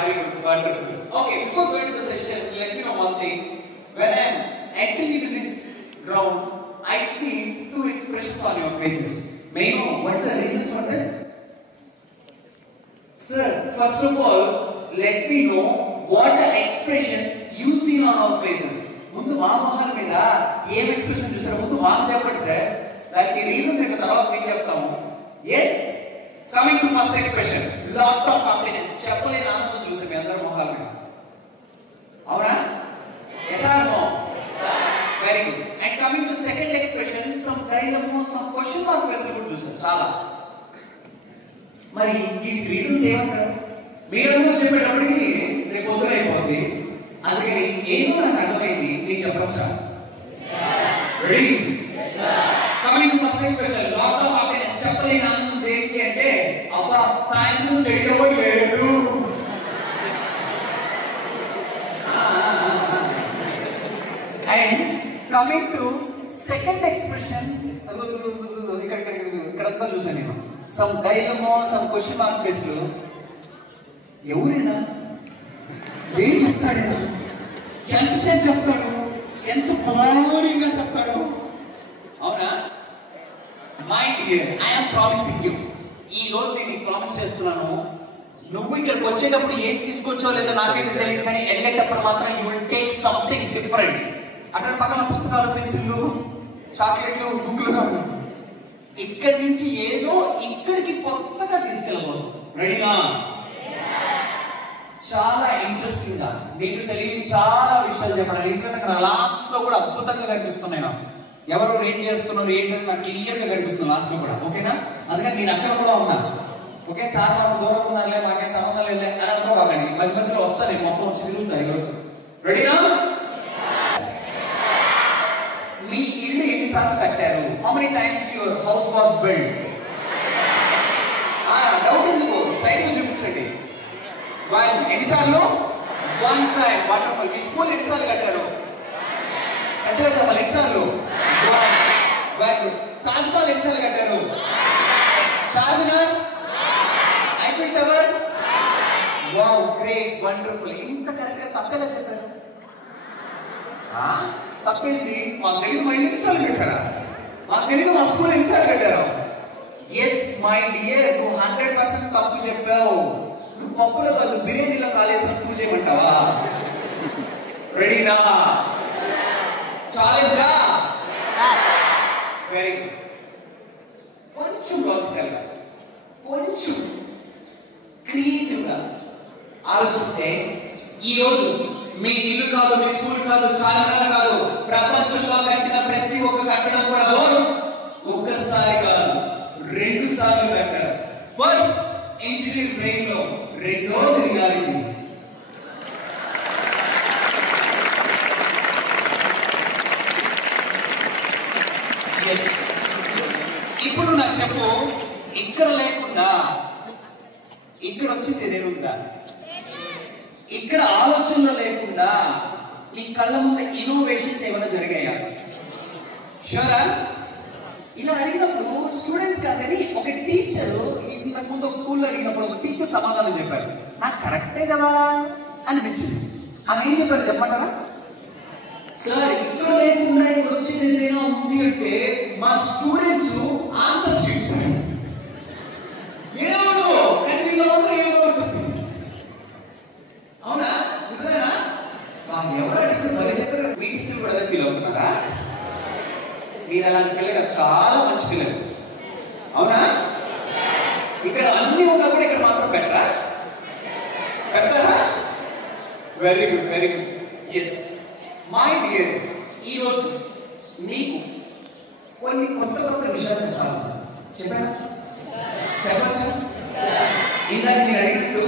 Very good, wonderful. Okay, before going to the session, let me know one thing. When I am entering into this ground, I see two expressions on your faces. May I know what's the reason for that? Sir, first of all, let me know what the expressions you see on our faces. ముందు మా మొహాల మీద ఏం expression చూసారో ముందు మాకు చెప్పండి sir. దానికి reasons ఏంటో తర్వాత మేము చెప్తాము. Yes, coming to first expression, lot of happiness. చెప్పలేని ఆనందం చూసాం మీ అందరి మొహాల మీద. అవునా? Yes or no? Very good. And coming to second expression, some dilemma, some question mark face కూడా చూసాం చాలా. మరి దీనికి రీజన్స్ ఏమంటారు? మీరందరూ చెప్పేటప్పటికి రేపు పొద్దున అయిపోతుంది. అందుకని ఏదో నాకు అర్థమైంది, మీకు చెప్పడం sir. Ready? Coming to first expression, lot of happiness. చెప్పలేని ఆనందం దేనికి అంటే, అబ్బా సాయంత్రం స్టడీ అవ్వడం లేదు. And coming to second expression, ఇక్కడంతా చూసాను నేను. Some dilemma, some question mark face. ఎవరైనా ఏం చెప్తాడైనా, ఎంతసేపు చెప్తాడు, ఎంత బోరింగ్ గా చెప్తాడు. అవునా? My dear, I'm promising you, ఈ రోజు నేను ప్రామిస్ చేస్తున్నాను, నువ్వు ఇక్కడికి వచ్చేటప్పుడు ఏం తీసుకొచ్చో లేదో నాకైతే తెలియదు, కానీ వెళ్ళేటప్పుడు మాత్రం you will take something different. అక్కడ పక్కన పుస్తకాలు, పెన్సిళ్ళు, చాక్లెట్లు, బుక్లు కాదు, ఇక్కడి నుంచి ఏదో ఇక్కడికి కొత్తగా తీసుకెళ్ళబోదు. రెడీనా? చాలా ఇంట్రెస్టింగ్ గా మీకు తెలియని చాలా విషయాలు చెప్పాలి. ఎందుకంటే నా లాస్ట్ లో కూడా అద్భుతంగా కనిపిస్తున్నాయి. నాకు ఎవరు ఏం చేస్తున్నారు ఏంటని నాకు క్లియర్ గా కనిపిస్తుంది లాస్ట్ లో కూడా. ఓకేనా? అందుకని నేను అక్కడ కూడా ఉన్నాను. ఓకే సార్, మాకు దూరం ఉన్నారులే, మాకేం సంబంధం లేదు అని అనుకో కాకండి. మధ్య మధ్యలో వస్తాను, నేను మొత్తం వచ్చి తిరుగుతాను ఈరోజు. రెడీనా? మీ ఇల్లు ఎన్నిసార్లు కట్టారు? How many times your house was build? Doubt ఎందుకు, సైడ్ చూపించండి. ఎన్నిసార్లు? One time. వండర్ఫుల్. మీ స్కూల్ ఎన్నిసార్లు కట్టారు? ఎంతగా చెప్పాలి? ఎన్నిసార్లు? తాజ్మహల్ ఎన్నిసార్లు కట్టారు? Charminar, Eiffel tower. Wow, great, wonderful. ఇంత కరెక్ట్ గా తప్పేలా చెప్పారు. తప్పేంది? మాకు తెలియదు మా ఇల్లు ఎన్నిసార్లు కట్టారా? మాకు తెలియదు మా స్కూల్ ఎన్నిసార్లు కట్టారు. ఎస్ మై డియర్, నువ్వు 100% తప్పు చెప్పావు. నువ్వు పప్పులో కాదు బిర్యానీలో కాలేసిన పూజ చేయమంటావా? రెడీనా? ఛాలెంజా? Very good. కొంచెం లాజికల్ గా, కొంచెం క్రియేటివ్ గా ఆలోచిస్తే ఈ రోజు మీ ఇల్లు కాదు, మీ స్కూల్ కాదు, చార్మినార్ కాదు, ప్రపంచంలో కట్టిన ప్రతి ఒక్క కట్టడం కూడా ఒక్కసారి కాదు, 2 సార్లు కట్టారు. ఫస్ట్ ఇంజనీర్ బ్రెయిన్ లో, రెండోది రియాలిటీ. ఇప్పుడు నాకు చెప్పు, ఇక్కడ లేకుండా ఇక్కడ వచ్చింది ఏదేముందా? ఇక్కడ ఆలోచనలో లేకుండా నీ కళ్ళ ముందు ఇన్నోవేషన్స్ ఏమైనా జరిగాయా? షూరా? ఇలా అడిగినప్పుడు స్టూడెంట్స్ కాదని ఒక టీచర్ ఇంతకు ముందు ఒక స్కూల్లో అడిగినప్పుడు ఒక టీచర్ సమాధానం చెప్పారు. నాకు కరెక్టే కదా అనిపించింది. ఆమె ఏం చెప్పారు చెప్పమంటారా? సార్, ఇక్కడ లేకుండా ఇక్కడ వచ్చింది ఏదైనా ఉంది అంటే మా స్టూడెంట్స్ ఆన్సర్ షీట్స్ ఏదో కానీ దీనిలో మాత్రం ఏదో ఉంటుంది. అవునా? నిజమేనా? వాళ్ళు ఎవరో టీచర్ పది చెప్పారు. మీ టీచర్ కూడా అదే ఫీల్ అవుతున్నారా? మీరు అలాంటి పిల్లలు చాలా మంచి పిల్లలు. అవునా? ఇక్కడ అన్ని ఉన్నా కూడా ఇక్కడ మాత్రం పెట్టరా? పెడతారా? Very good, very good. Yes my dear, ఈరోజు మీకు కొన్ని కొత్త కొత్త విషయాలు చెప్పాలి. చెప్పారా? చెప్పచ్చా? ఇందాక నేను అడిగినట్టు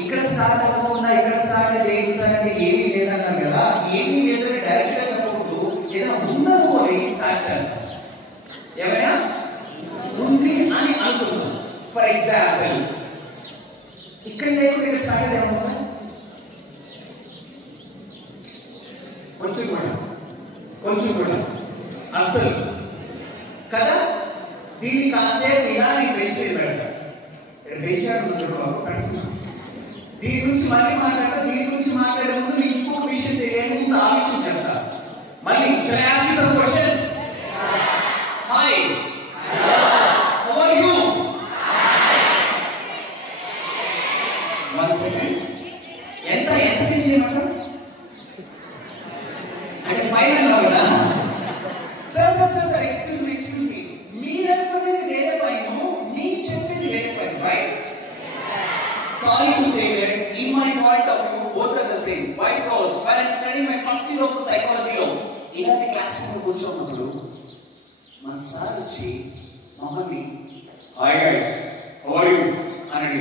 ఇక్కడ స్టార్ట్ అవ్వకుండా ఇక్కడ స్టార్ట్ లేదు సార్ అంటే ఏమీ లేదన్నారు కదా. ఏమీ లేదని డైరెక్ట్ గా చెప్పకూడదు, ఏదైనా ఉన్నది అని స్టార్ట్ చేయాలి. ఏమైనా ఉంది అని అనుకుందాం. ఫర్ ఎగ్జాంపుల్, ఇక్కడ లేకుండా ఇక్కడ స్టార్ట్ ఏమవుతా? కొంచెం కూడా అస్సలు కదా. దీన్ని కాసేపు ఇలా నీ బెంచ్ మీద పెడతా. ఇక్కడ బెంచ్ ఆడుతుంది, దీని గురించి మళ్ళీ మాట్లాడతా. దీని గురించి మాట్లాడే ముందు నీకు ఇంకొక విషయం తెలియాలి. ముందు ఆ విషయం చెప్తా. మళ్ళీ shall I ask you some questions? Hi. How are you? One second. ఎంత పే చేయమంటారు అంటే ఫైన్ అన్నావు కదా. సార్ ఎక్స్క్యూజ్ మీ, మీరు అనుకునేది వేరే ఫైన్, మీరు చెప్పేది వేరే fine, right? Sorry to say that in my point of view both are the same. Why? Because while I'm studying my first year of psychology లో ఇలాంటి క్లాస్ రూమ్ కూర్చోన్నప్పుడు మా sir వచ్చి మమ్మల్ని hi guys how are you అని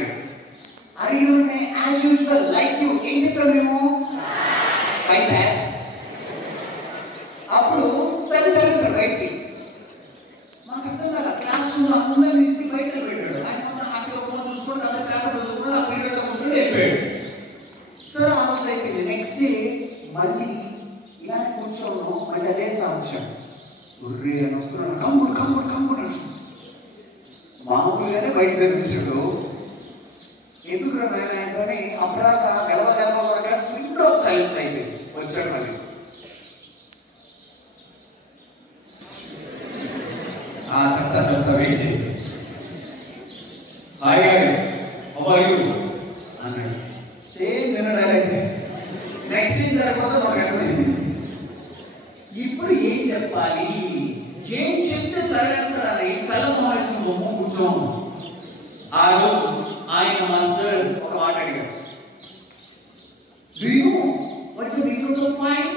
అడిగిన as usual like you ఏం చెప్పాము మేము ఫైన్ సార్. అప్పుడు పెద్ద తెలుసు బయటికి మాకు అర్థం కాదు. క్లాస్ రూమ్ అందరినీ తీసుకుని బయటకు పెట్టాడు. ఆయన మాత్రం హ్యాపీగా ఫోన్ చూసుకొని కాసేపు పేపర్ చదువుకుని ఆ పీరియడ్లో కూర్చొని వెళ్ళిపోయాడు. సరే ఆ రోజు అయిపోయింది. నెక్స్ట్ డే మళ్ళీ ఇలాంటి కూర్చోవడం మళ్ళీ అదే సాధ్యం గుర్రీ అని వస్తున్నాడు. కమ్ముడు అని మామూలుగానే బయట కనిపిస్తాడు. ఎందుకు రాయని అప్పుడాక గెలవ వరకు స్ప్రింట్ ఆఫ్ సైలెన్స్ అయిపోయింది. వచ్చాడు మళ్ళీ చెప్తా వెయిట్ చేయి. Hi guys how are you అన్నాడు. సేమ్ వినడానికి నెక్స్ట్ ఏం జరగకపోతే మాకు అర్థమైంది. ఇప్పుడు ఏం చెప్పాలి, ఏం చెప్తే తరగేస్తారని కళ్ళ మారేసిన బొమ్మ కూర్చోము. ఆ రోజు ఆయన మా సార్ ఒక మాట అడిగాడు. Do you know what's the meaning of fine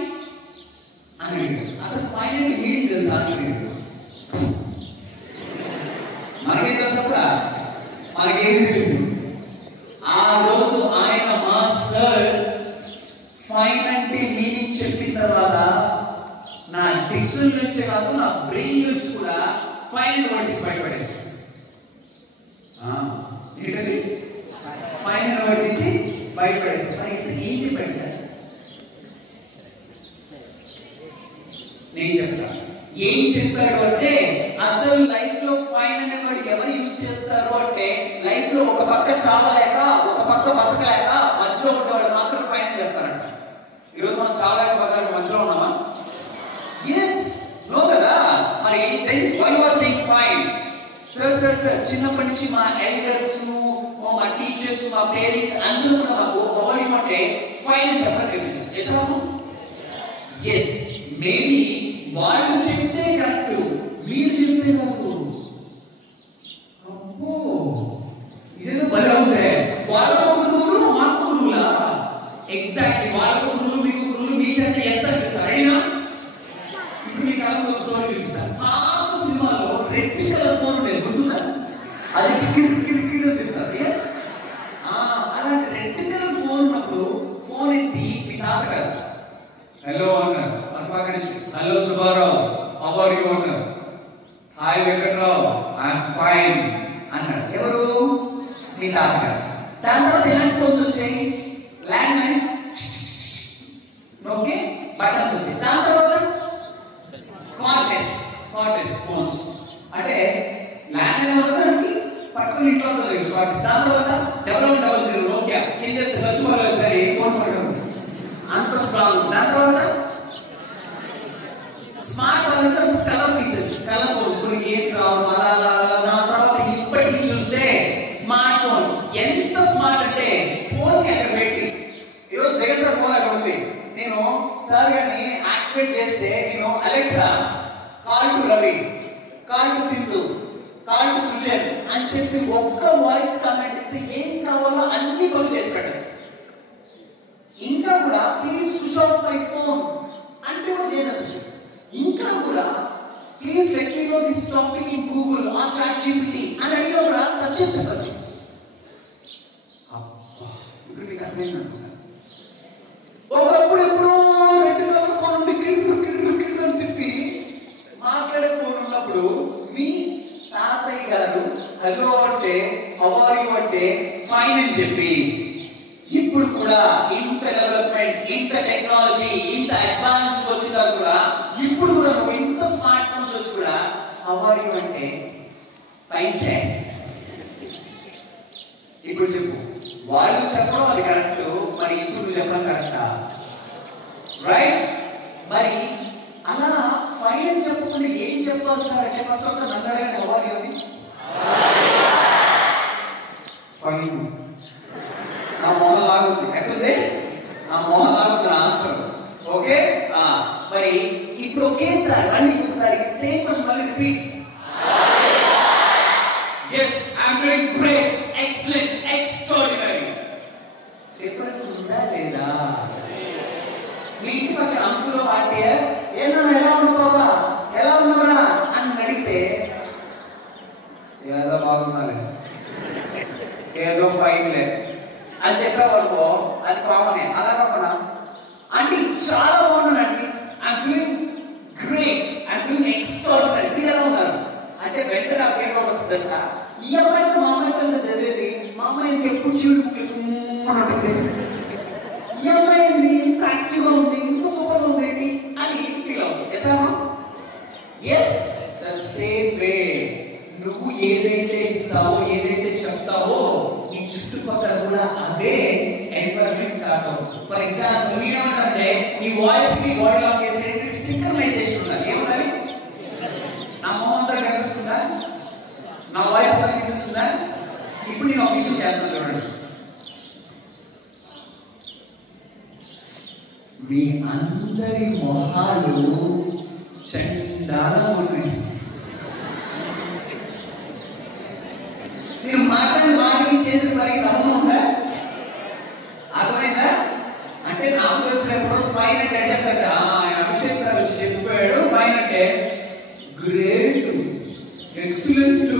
అని అడిగాడు. అసలు ఫైన్ అంటే మీనింగ్ తెలుసా అని అడిగాడు. మనకేం తెలుసు అప్పుడా? మనకేం తెలియదు. ఆ రోజు ఆయన మా సార్ ఫైన్ అంటే మీనింగ్ చెప్పిన తర్వాత నా డిక్షనరీ నుంచి కాదు నా బ్రెయిన్ నుంచి కూడా ఫైన్ వర్డ్ తీసి బయటపడేస్తాను. ఏంటది ఫైన్ వర్డ్ తీసి బయటపడేస్తాను. మరి ఇంతకు ఏం చెప్పాడు సార్? నేను చెప్తా ఏం చెప్పాడు అంటే అసలు లైఫ్ లో ఫైన్ అనే వర్డ్ ఎవరు యూజ్ చేస్తారు అంటే లైఫ్ లో ఒక పక్క చావలేక ఒక పక్క బతకలేక మధ్యలో ఉండేవాళ్ళు మాత్రం ఫైన్ అని చెప్తారంట. ఈరోజు మనం చావలేక బతకలేక మధ్యలో ఉన్నామా? ఎస్ నో కదా. మరి why you are saying fine? Sir చిన్నప్పటి నుంచి మా ఎల్డర్స్ మా టీచర్స్ మా పేరెంట్స్ అందరూ కూడా మాకు హౌ అంటే ఫైన్ అని చెప్పారు. ఎస్ మేబీ వాళ్ళు చెప్తే కరెక్ట్, మీరు చెప్తే కాదు. అబ్బో ఇదేదో భలే ఉందే. వాళ్ళకు గురువులు మాకు గురువులా? ఎగ్జాక్ట్లీ వాళ్ళకు గురువులు మీకు గురువులు మీ చేత ఎస్ అనిపిస్తారు. అయినా ఇప్పుడు మీకు అలా స్టోరీ చూపిస్తారు. పాత సినిమాలో రెడ్ కలర్ ఫోన్ ఉండేది గుర్తుందా? అది కిరికిరి తింటారు. ఎస్ అలాంటి రెడ్ కలర్ ఫోన్ ఉన్నప్పుడు ఫోన్ ఎత్తి మీ తాతగారు హలో అన్నారు. పక్కన నుంచి hello Subbarao how are you అన్నారు. హాయ్ వెంకట్రావు ఐఎమ్ ఫైన్ అన్నాడు. ఎవరు? మీ తాతగారు. దాని తర్వాత ఎలాంటి ఫోన్స్ వచ్చాయి? ల్యాండ్ లైన్, ఓకే, బటన్స్ వచ్చాయి. దాని తర్వాత కార్డ్లెస్ ఫోన్స్. అంటే ల్యాండ్ లైన్ దానికి పట్టుకుని ఇంట్లో కార్డ్లెస్. దాని తర్వాత డెవలప్ నోకియా ఏం చేస్తే ఖర్చుకోవాలి ఫోన్ పడడం అంత స్ట్రాంగ్. దాని తర్వాత smart phone colour pieces, colour phones కొన్ని గేమ్స్ రావడం అలా. దాని తర్వాత ఇప్పటికి చూస్తే స్మార్ట్ ఫోన్ ఎంత స్మార్ట్ అంటే ఫోన్ కి అక్కడ పెట్టి ఈరోజు జగన్ సార్ ఫోన్ అక్కడ ఉంది. నేను సార్ గారిని యాక్టివేట్ చేస్తే నేను Alexa call to Ravi, call to Sindhu, call to Srujan అని చెప్పి ఒక్క వాయిస్ కమాండ్ ఇస్తే ఏం కావాలో అన్ని పనులు చేసి పెట్టారు. ఇంకా కూడా please switch off my phone అంటే కూడా చేసేస్తుంది. ఇంకా కూడా please let me know this topic in Google or ChatGPT అని అడిగినా కూడా సెర్చ్ చేసేది. ఇప్పుడు మీకు అర్థమైంది. ఒకప్పుడు ఎప్పుడో రెడ్ కలర్ ఫోన్ ఉండి కిర్రు అని తిప్పి మాట్లాడే ఫోన్ ఉన్నప్పుడు మీ తాతయ్య గారు హలో అంటే హౌ ఆర్ యు అంటే ఫైన్ అని చెప్పి ఇప్పుడు కూడా ఇంత డెవలప్మెంట్, ఇంత టెక్నాలజీ, ఇంత అడ్వాన్స్ వచ్చినా కూడా ఇప్పుడు కూడా నువ్వు ఇంత స్మార్ట్ ఫోన్స్ వచ్చి కూడా హౌ ఆర్ యు అంటే ఫైన్ సార్. ఇప్పుడు చెప్పు వాళ్ళు చెప్పడం అది కరెక్ట్, మరి ఇప్పుడు నువ్వు చెప్పడం కరెక్టా? రైట్? మరి అలా ఫైనల్ చెప్పకుండా ఏం చెప్పాలి సార్ అంటే ఫస్ట్ ఒకసారి నన్ను అడగండి, అవ్వాలి అని ఫైన్ నా మొహం లాగుంది. ఎట్టుంది? నా మొహం లాగుంది నా ఆన్సర్. ఓకే, మరి ఇప్పుడు ఒకేసారి మళ్ళీ ఒకసారి సేమ్ క్వశ్చన్ మళ్ళీ repeat. yes I'm doing great, excellent, extraordinary. Difference ఉందా లేదా? మీ ఇంటి పక్కన అంకులో వాటే ఏమన్నా ఎలా ఉంది బాబా, ఎలా ఉన్నావా అని అడిగితే ఏదో బాగున్నాలే, ఏదో ఫైన్లే అని చెప్పేవాళ్ళకో అది కామనే. అలా కాకుండా అంటే చాలా బాగున్నానండి, I'm doing great, I'm doing extraordinary, మీరు ఎలా ఉన్నారు అంటే వెంటనే నాకు ఏం వస్తుందంట, ఈ అమ్మాయితో మా అమ్మాయితో చదివేది, మా అమ్మాయి ఎప్పుడు చీడు ఉంటుంది, ఈ అమ్మాయి ఇంత యాక్టివ్గా ఉంది, ఇంత సూపర్గా ఉంది ఏంటి అని ఫీల్ అవుతుంది. ఎస్ ద సేమ్ వే నువ్వు ఏదైతే ఇస్తావో ఏదైతే చెప్తావో నీ చుట్టుపక్కల కూడా అదే ఎన్వైరన్మెంట్ స్టార్ట్ అవుతుంది. ఫర్ ఎగ్జాంపుల్ మీరేమంటారంటే నీ వాయిస్ కి బాడీ లాంగ్వేజ్ సింక్రనైజేషన్ ఉండాలి. ఏముండాలి? నా మొహం అంతా కనిపిస్తుందా, నా వాయిస్ అంతా కనిపిస్తుందా? ఇప్పుడు నేను ఒక విషయం చేస్తాను చూడండి. మీ అందరి మొహాలు చండాలంగా ఉన్నాయి. నేను మాట్లాడిన వాటికి చేసిన పనికి సంబంధం ఉందా? అర్థమైందా? అంటే నాకు తెలిసినప్పుడు స్పైన్ అంటే చెప్తాడ, ఆయన అభిషేక్ సార్ వచ్చి చెప్పిపోయాడు స్పైన్ అంటే గ్రేట్, ఎక్సలెంట్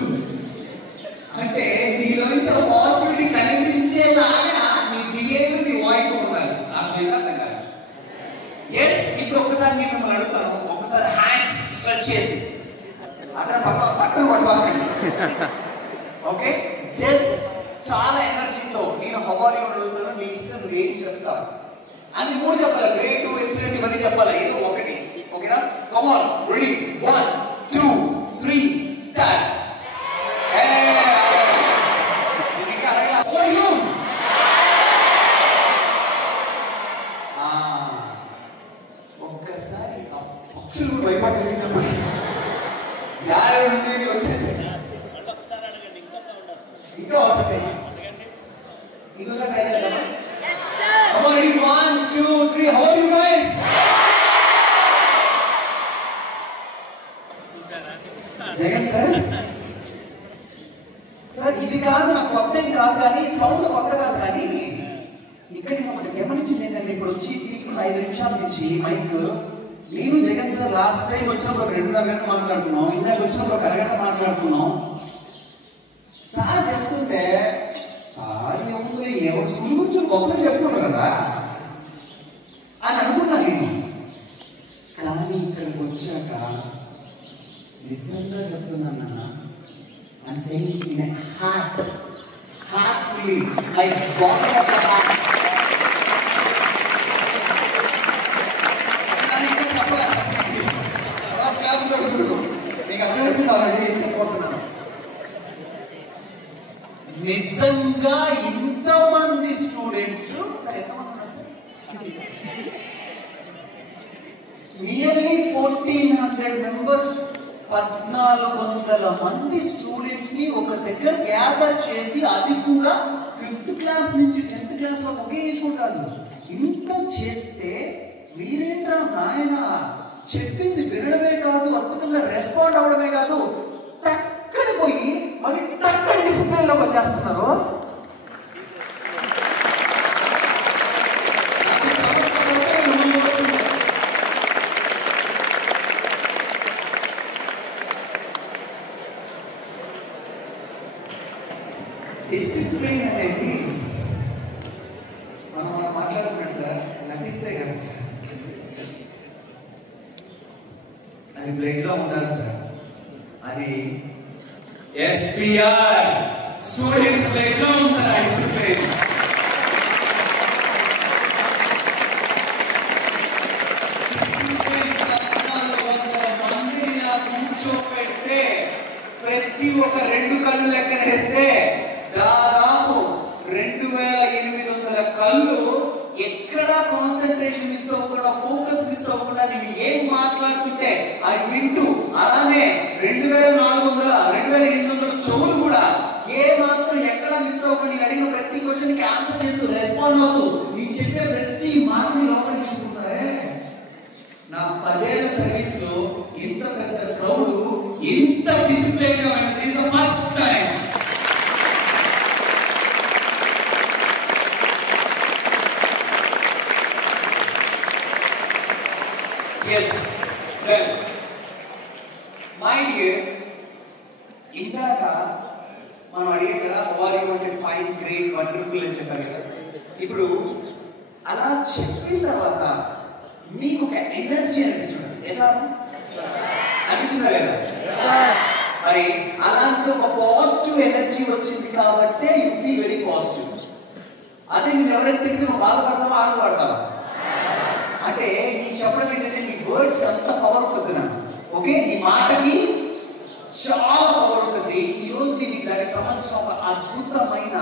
అంటే నీలోంచి ఆ పాజిటివిటీ కనిపించేలాగా నీ బిహేవియర్, నీ వాయిస్ ఉండాలి. అర్థం కాదు. ఎస్, ఇప్పుడు ఒక్కసారి నేను మిమ్మల్ని అడుగుతాను, ఒక్కసారి హ్యాండ్స్ స్ట్రెచ్ చేసి అక్కడ పట్టలు పట్టుకోకండి. ఓకే, జస్ట్ చాలా ఎనర్జీతో నేను హౌ ఆర్ యు అడుగుతాను, నీ ఇష్టం నువ్వు ఏం చెప్తావు అని మూడు చెప్పాలి. గ్రేట్, ఎక్సలెంట్ ఇవన్నీ చెప్పాలి, ఏదో ఒకటి. ఓకేనా? Come on, ready, 1 2 3 start. ఇంకా అడగలా? How are you? ఒక్కసారి పక్షులు భయపడి యారు వచ్చేసి ఇంకా వస్తుంది. ఇంకోసారి ట్రై చేద్దామా? Come on, ready? 1 2 3. How are you guys? Jagan sir, sir ఇది కాదు నాకు కొత్త కాదు, కానీ సౌండ్ కొత్త కాదు, కానీ ఇక్కడ నేను ఒకటి గమనించింది ఏంటంటే ఇప్పుడు వచ్చి తీసుకున్న 5 నిమిషాల నుంచి మైక్ నేను జగన్ సార్ లాస్ట్ టైం వచ్చినప్పుడు ఒక 2.5 గంటలు మాట్లాడుకున్నాం, ఇందాక వచ్చినప్పుడు ఒక అరగంట మాట్లాడుకున్నాం. సార్ చెప్తుంటే సార్ ఏముంది, ఎవరు స్కూల్ గురించి గొప్పగా చెప్తున్నారు కదా అని అనుకున్నా నేను. కానీ ఇక్కడికి వచ్చాక నిజంగా చెప్తున్నాను నాన్న, I'm saying in a heartfully, like bottom of the heart. మీకు అర్థమైపోయింది ఆల్రెడీ, చెప్పబోతున్నాను. నిజంగా ఇంతమంది స్టూడెంట్స్, సార్ ఎంతమంది ఉన్నారు సార్? నియర్లీ 1400 మెంబర్స్, 1400 మంది స్టూడెంట్స్ ని ఒక దగ్గర గ్యాదర్ చేసి, అది కూడా 5th క్లాస్ నుంచి 10th క్లాస్ వరకు ఒకే ఏజ్ కాదు, ఇంత చేస్తే మీరేంట్రా నాయన చెప్పింది వినడమే కాదు, అద్భుతంగా రెస్పాండ్ అవ్వడమే కాదు, టక్కని పోయి మళ్ళీ టక్కని డిసిప్లిన్ లోకి వచ్చేస్తున్నారు. డిసిప్లిన్ అనేది మనం మాట్లాడుకున్నాడు సార్, నటిస్తే కదా సార్, అది బ్లడ్ లో ఉండాలి సార్. అది SPR స్టూడెంట్స్ బ్లడ్ లో ఉంది సార్. డిసిప్లిన్ మందిని కూర్చోపెడితే ప్రతి ఒక్క 2 కళ్ళు లెక్కన వేస్తే దాదాపు 2000 2400 2800 చెవులు కూడా ఏ మాత్రం ఎక్కడ మిస్ అవ్వకుండా నేను అడిగిన ప్రతి క్వశ్చన్ కి ఆన్సర్ చేస్తూ రెస్పాండ్ అవుతూ నేను చెప్పే ప్రతి మాటని లోపలికి తీసుకుంటారే. నా 10 ఏళ్ల సర్వీస్ లో ఇంత పెద్ద క్రౌడ్ ఇంత డిసిప్లైన్ గా this the first time. Yes, well, my dear, ఇందాక మనం అడిగాం కదా హౌ యు అంటే ఫైన్ గ్రేట్ వండర్ఫుల్ అని చెప్పారు కదా. ఇప్పుడు అలా చెప్పిన తర్వాత మీకు ఒక ఎనర్జీ అనిపించడం అనిపించిందా లేదా? మరి అలాంటి ఒక పాజిటివ్ ఎనర్జీ వచ్చింది కాబట్టి యూ ఫీల్ వెరీ పాజిటివ్. అదే నేను ఎవరైతే తిరిగి నువ్వు బాధపడతావా ఆనందపడతావా? అంటే నీకు చెప్పడం ఏంటంటే నీ వర్డ్స్ అంత పవర్ ఉంటుంది నాకు. ఓకే, నీ మాటకి చాలా పవర్ ఉంటుంది. ఈ రోజు నీకు దానికి సంబంధించిన ఒక అద్భుతమైన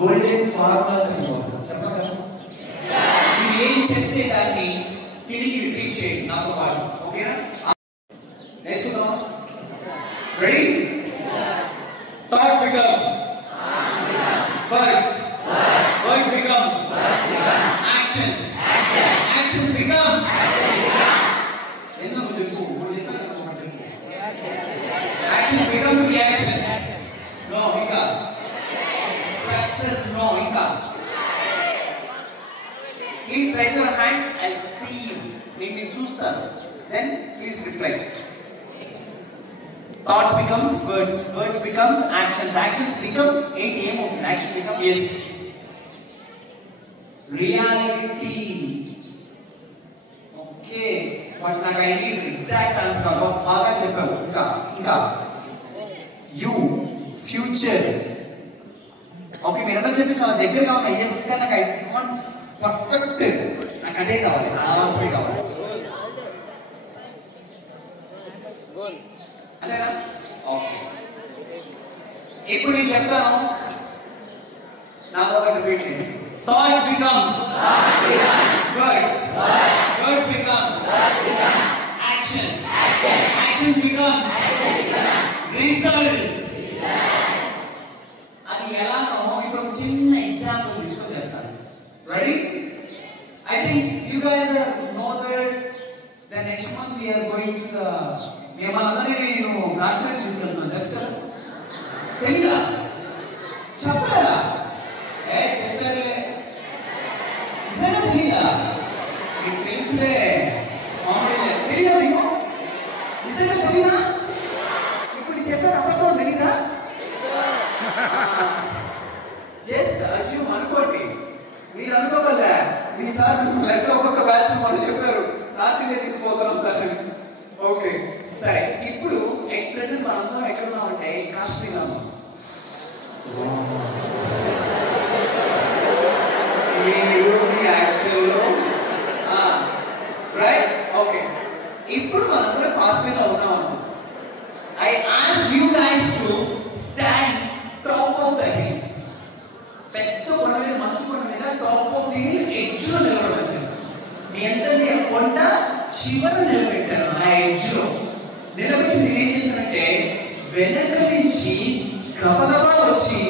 గోల్డెన్ ఫార్ములా చెప్పబోతున్నాను. చెప్పగలరా? ఏం చెప్తే దాన్ని తిరిగి రిపీట్ చేయండి నాతో పాటు. ఓకేనా? నేర్చుకుందాం. Ready? Thoughts becomes words, words becomes actions, actions becomes ఎందుకు చెప్పు యాక్షన్స్ బికమ్స్ రియాక్షన్. నో ఇంకా సక్సెస్. నో ఇంకా. Please raise your hand. I see you. నేను చూస్తాను. Then please reply. Thoughts becomes words, words becomes actions, actions become action become yes reality. Okay, but నాకు I need exact answer. బాగా చెప్పావు. ఇంకా you future. Okay, మీరందరూ చెప్పి చాలా దగ్గరగా ఉన్నాయి. ఎస్, కానీ నాకు I want perfect. నాకు అదే కావాలి, ఆ ఆన్సర్ కావాలి. అంతేనా? ఓకే, ఇప్పుడు నేను చెప్తాను, నాతో రిపీట్ చేయండి. Thoughts becomes words, words becomes actions, actions becomes result. అది ఎలానో ఇప్పుడు ఒక చిన్న ఎగ్జాంపుల్ తీసుకొని చెప్తాను. Ready? I think you guys know that the next month we are going to the మేమనందరినీ నేను కాశ్మీర్ తీసుకెళ్తున్నాను. తెలుసు కదా? తెలీదా? చెప్పలేదా? చెప్పారులే. నిజంగా తెలీదా? మీకు తెలుసులే, మామూలుగా తెలీదా? మీకు నిజంగా తెలీదా? ఇప్పుడు చెప్పారు అబద్ధం తెలీదా? జస్ట్ అజ్యూమ్ అనుకోండి. మీరు అనుకోవలే. మీసారి లెక్క ఒక్కొక్క బ్యాచ్ వాళ్ళు చెప్పారు రాత్రినే తీసుకుపోతున్నాం సార్. ఓకే సరే, ఇప్పుడు ప్రెసెంట్ మనందరం ఎక్కడున్నామంటే కాశ్మీర్ ఉన్నాం. మీరు మీ యాక్షన్లో రైట్. ఓకే, ఇప్పుడు మనందరం కాశ్మీర్లో ఉన్నాం. I asked you guys to stand top of the hill. పెద్ద కొండ మీద, మంచు కొండ మీద టాప్ ఆఫ్ ది హిల్ ఎడ్జ్లో నిలబడవచ్చు. మీ అందరినీ ఆ కొండ చివరి నిలబెట్టాను. ఆ ఎడ్జ్లో నిలబెట్టి నేనేం చేశానంటే వెనక నుంచి గబగబా వచ్చి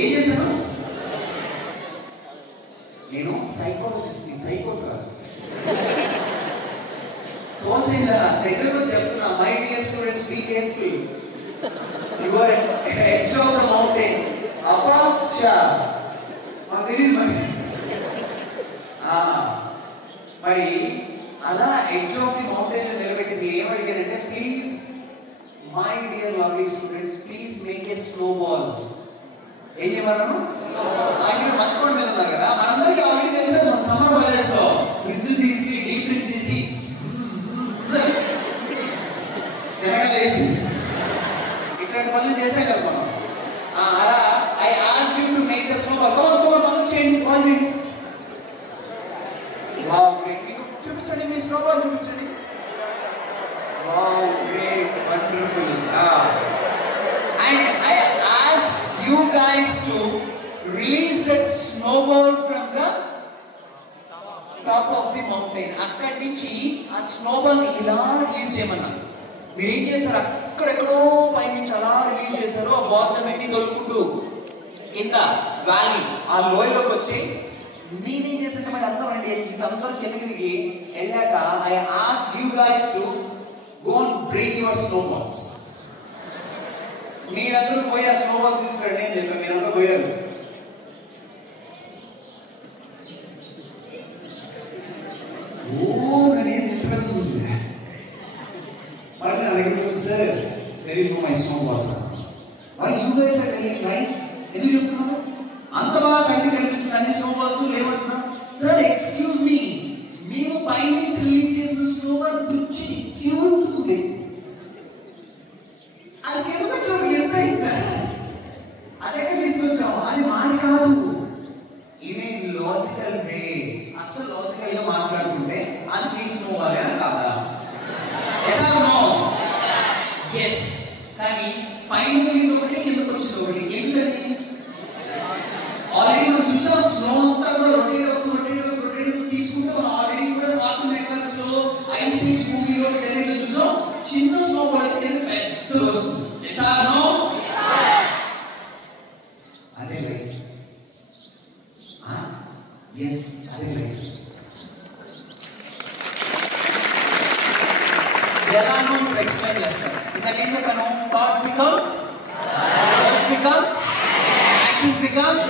ఏం చేశాను, నేను సైకాలజిస్ట్, సైకో కాదు, తోసైందా దగ్గరలో చెప్తున్నా. My dear students, be careful. You are edge of the mountain. అపాచా మాకు తెలియదు మరి అలా ఎడ్జ్ ఆఫ్ ది మౌంటైన్ నిలబెట్టి మీరు ఏమడిగారంటే, please my dear lovely students, please make a snow ball. ఏం చేయమన్నాను? ఆయన మంచుకోవడం మీద ఉన్నారు కదా, మనందరికీ ఆల్రెడీ తెలుసు. మన సమ్మర్ హాలిడేస్ లో ఫ్రిడ్జ్ తీసి డీప్ ఫ్రిడ్జ్ తీసి వెనకాలేసి ఇట్లాంటి పనులు చేసాం కదా మనం. అలా I ask you to make the snow ball. మనం చేయండి, బాల్ చేయండి. వావ్, మీకు చూపించండి, మీ స్నో బాల్ చూపించండి. Wow, great, wonderful. And I ask you guys to snowball from the top of the mountain. అక్కడి నుంచి ఆ స్నోబాల్ ని ఇలా రిలీజ్ చేయమన్నా. మీరు ఏం చేశారు? అక్కడెక్కడో పైనుంచి అలా రిలీజ్ చేశారు. ఆ బాల్స్ అన్నింటినీ తొలుకుంటూ కింద వ్యాలీ ఆ లోయలోకి వచ్చి నేనేం చేశానంటే మరి అందరూ అండి అందరూ కిందకి దిగి వెళ్ళాక I asked you guys to go and bring your snowballs. మీరందరూ పోయి ఆ స్నోబాల్స్ తీసుకురండి అని చెప్పారు. మీరందరూ పోయారు. మళ్ళీ నా దగ్గరికి వచ్చి sir there is no my snowballs. Why you guys are telling lies? ఎందుకు చెప్తున్నాను? అంత బాగా కంటికి కనిపిస్తుంది అన్ని స్నోబాల్స్ లేవంటున్నాం. సార్ ఎక్స్క్యూజ్ మీ, మేము పైనుంచి రిలీజ్ చేసిన స్నోబాల్ పిచ్చి క్యూట్ ఉంది, అది కిందకు వచ్చి ఎంత సార్ అదే తీసుకొచ్చాం, అది మాది కాదు. ఇదే లాజికల్ వే. అసలు లాజికల్ గా మాట్లాడుకుంటే అది తీసుకోవాలి అని కాదా? ఎస్. కానీ పైన ఒకటి కిందకు వచ్చిన ఒకటి ఎందుకని? ఆల్రెడీ మనం చూసాం స్నో అంతా కూడా రొటేట్ అవుతూ తీసుకుంటే మనం ఆల్రెడీ కూడా కార్టూన్ నెట్వర్క్స్ లో ఐస్ ఏజ్ మూవీలో చూసాం. చిన్న స్నో పడితే పెద్దగా వస్తుంది. అదే లైఫ్. ఎస్, అదే లైఫ్. ఎలానో ఎక్స్ప్లెయిన్ చేస్తాను. ఇంకేం చెప్పాను? Thoughts becomes actions becomes.